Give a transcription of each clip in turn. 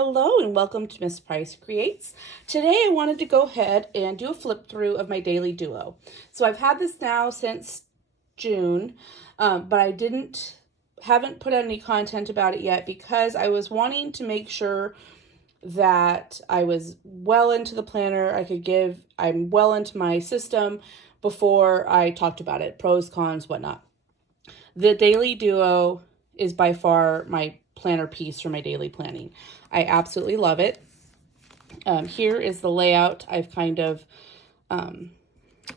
Hello and welcome to Miss Price Creates. Today I wanted to go ahead and do a flip through of my daily duo. So I've had this now since June, but I haven't put out any content about it yet because I was wanting to make sure that I was well into the planner. I'm well into my system before I talked about it, pros, cons, whatnot. The daily duo is by far my planner piece for my daily planning. I absolutely love it. Here is the layout I've kind of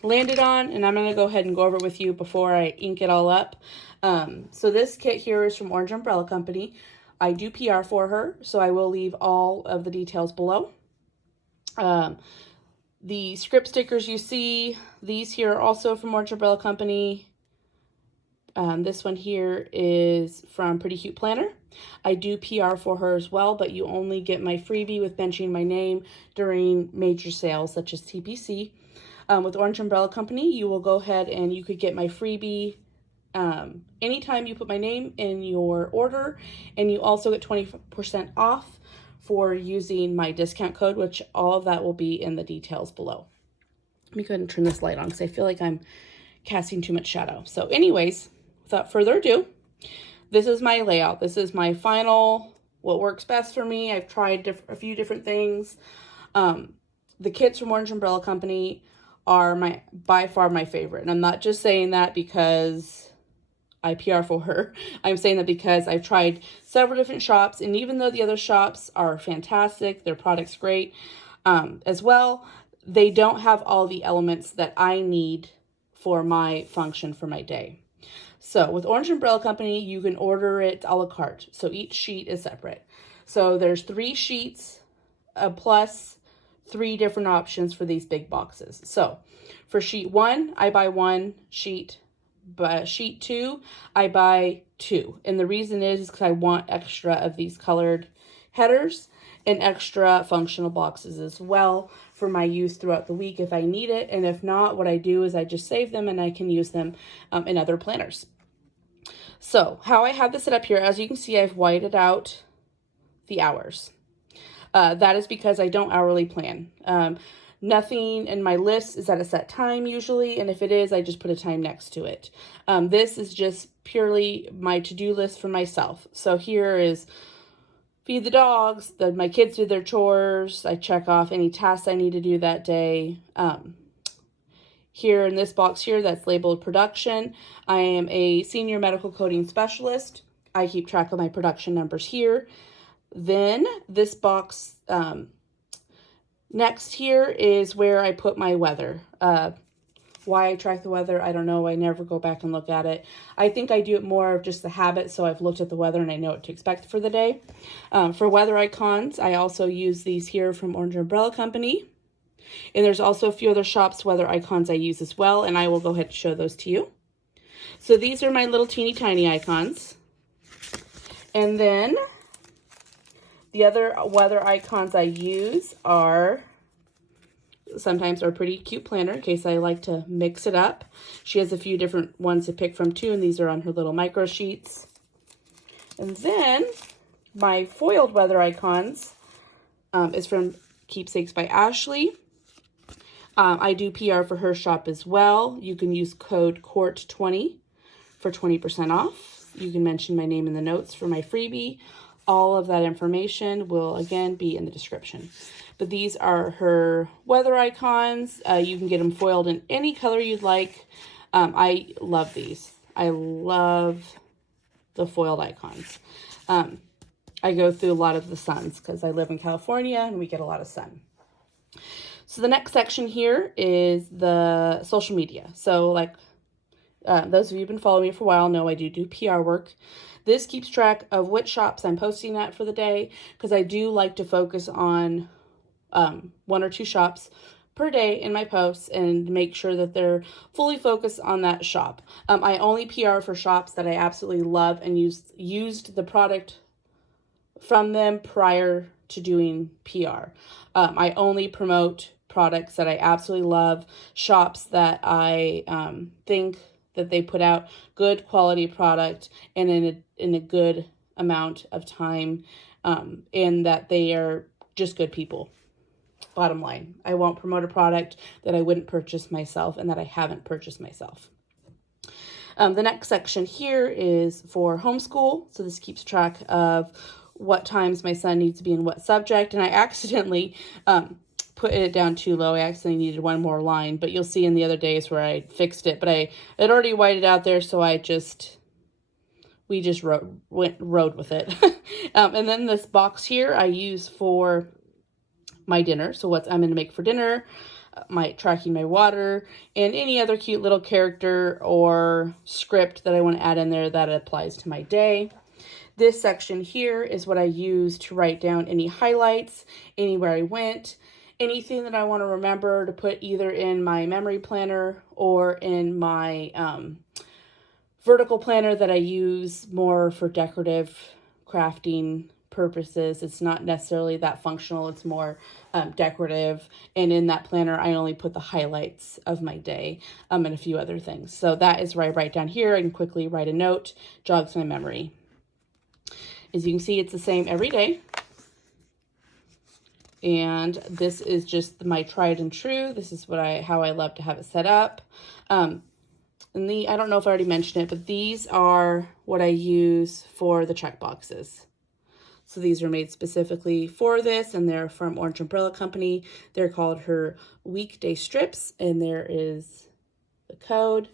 landed on, and I'm going to go ahead and go over it with you before I ink it all up. So this kit here is from Orange Umbrella Company. I do PR for her, so I will leave all of the details below. The script stickers you see, these here are also from Orange Umbrella Company. This one here is from Pretty Cute Planner. I do PR for her as well, but you only get my freebie with mentioning my name during major sales such as TPC. With Orange Umbrella Company, you will go ahead and you could get my freebie anytime you put my name in your order, and you also get 20% off for using my discount code, which all of that will be in the details below. Let me go ahead and turn this light on because I feel like I'm casting too much shadow. So anyways, without further ado, this is my layout. This is my final, what works best for me. I've tried a few different things. The kits from Orange Umbrella Company are by far my favorite. And I'm not just saying that because I PR for her. I'm saying that because I've tried several different shops, and even though the other shops are fantastic, their product's great as well, they don't have all the elements that I need for my function for my day. So with Orange Umbrella Company, you can order it a la carte. So each sheet is separate. So there's 3 sheets plus 3 different options for these big boxes. So for sheet 1, I buy 1 sheet. But sheet 2, I buy 2. And the reason is because I want extra of these colored headers and extra functional boxes as well for my use throughout the week if I need it. And if not, what I do is I just save them and I can use them in other planners. So how I have this set up here, as you can see, I've whited out the hours. That is because I don't hourly plan. Nothing in my list is at a set time usually, and if it is, I just put a time next to it. This is just purely my to-do list for myself. So here is feed the dogs, my kids do their chores, I check off any tasks I need to do that day. Here in this box here that's labeled production, I am a senior medical coding specialist. I keep track of my production numbers here. Then this box next here is where I put my weather. Why I track the weather, I don't know. I never go back and look at it. I think I do it more of just the habit, so I've looked at the weather and I know what to expect for the day. For weather icons, I also use these here from Orange Umbrella Company. And there's also a few other shops weather icons I use as well, and I will go ahead and show those to you. So these are my little teeny tiny icons. And then the other weather icons I use are sometimes our Pretty Cute Planner in case I like to mix it up. She has a few different ones to pick from too, and these are on her little micro sheets. And then my foiled weather icons is from Keepsakes by Ashley. I do PR for her shop as well. You can use code COURT20 for 20% off. You can mention my name in the notes for my freebie. All of that information will, again, be in the description. But these are her weather icons. You can get them foiled in any color you'd like. I love these. I love the foiled icons. I go through a lot of the suns because I live in California and we get a lot of sun. So the next section here is the social media. So like those of you who've been following me for a while know I do PR work. This keeps track of which shops I'm posting at for the day because I do like to focus on 1 or 2 shops per day in my posts and make sure that they're fully focused on that shop. I only PR for shops that I absolutely love and used the product from them prior to doing PR. I only promote products that I absolutely love, shops that I think that they put out good quality product and in a good amount of time and that they are just good people. Bottom line, I won't promote a product that I wouldn't purchase myself and that I haven't purchased myself. The next section here is for homeschool. So this keeps track of what times my son needs to be in what subject. And I accidentally put it down too low. I accidentally needed one more line, but you'll see in the other days where I fixed it. But I had already whited out there, so we just rode with it. And then this box here I use for my dinner. So what I'm going to make for dinner, tracking my water, and any other cute little character or script that I want to add in there that applies to my day. This section here is what I use to write down any highlights, anywhere I went, anything that I want to remember to put either in my memory planner or in my vertical planner that I use more for decorative crafting purposes. It's not necessarily that functional. It's more decorative. And in that planner, I only put the highlights of my day and a few other things. So that is where I write down here. I can quickly write a note, jogs my memory. As you can see, it's the same every day. And this is just my tried and true. This is how I love to have it set up. And I don't know if I already mentioned it, but these are what I use for the check boxes. So these are made specifically for this, and they're from Orange Umbrella Company. They're called her weekday strips, and there is the code.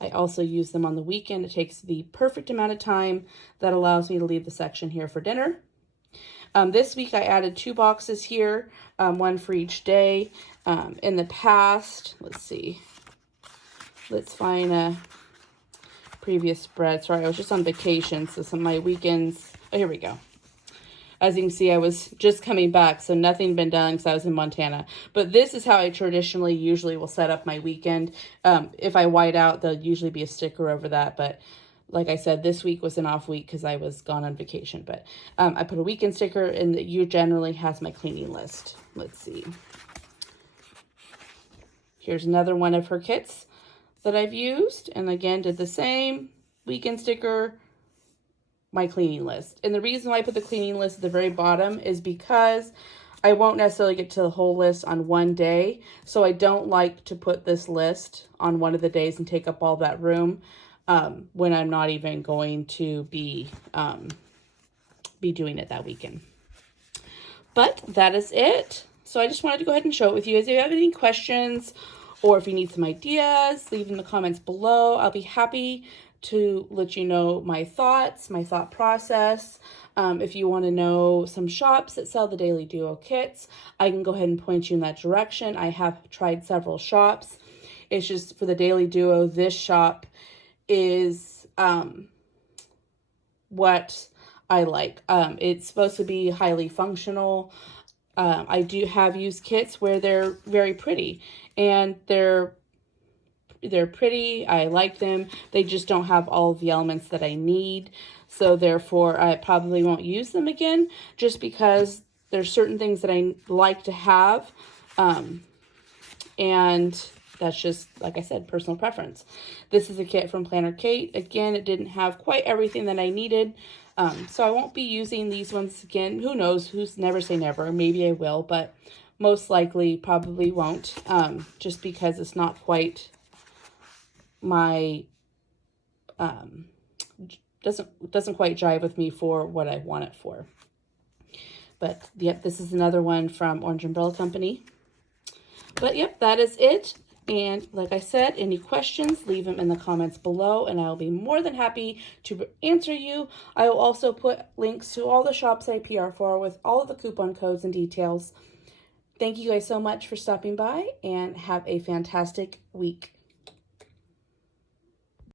I also use them on the weekend. It takes the perfect amount of time that allows me to leave the section here for dinner. This week I added 2 boxes here, one for each day. In the past, let's find a previous spread. Sorry, I was just on vacation, so some of my weekends, here we go. As you can see, I was just coming back, so nothing had been done because I was in Montana. But this is how I usually will set up my weekend. If I white out, there'll usually be a sticker over that. But like I said, this week was an off week because I was gone on vacation. But I put a weekend sticker, and it generally has my cleaning list. Let's see. Here's another one of her kits that I've used. And again, did the same weekend sticker, my cleaning list. And the reason why I put the cleaning list at the very bottom is because I won't necessarily get to the whole list on one day. So I don't like to put this list on one of the days and take up all that room when I'm not even going to be doing it that weekend. But that is it. So I just wanted to go ahead and show it with you. If you have any questions or if you need some ideas, leave in the comments below. I'll be happy to let you know my thoughts, my thought process. If you want to know some shops that sell the Daily Duo kits, I can go ahead and point you in that direction. I have tried several shops. It's just for the Daily Duo, this shop is what I like. It's supposed to be highly functional. I do have used kits where they're very pretty, and they're pretty. I like them. They just don't have all of the elements that I need. So therefore, I probably won't use them again just because there's certain things that I like to have. And that's just, like I said, personal preference. This is a kit from Planner Kate. Again, it didn't have quite everything that I needed. So I won't be using these ones again. Who knows? Who's never say never. Maybe I will, but most likely probably won't. Just because it's not quite my doesn't quite jive with me for what I want it for. But yep, this is another one from Orange Umbrella Company. But yep, that is it. And like I said, any questions, leave them in the comments below, and I'll be more than happy to answer you. I will also put links to all the shops I PR for with all of the coupon codes and details. Thank you guys so much for stopping by, and have a fantastic week.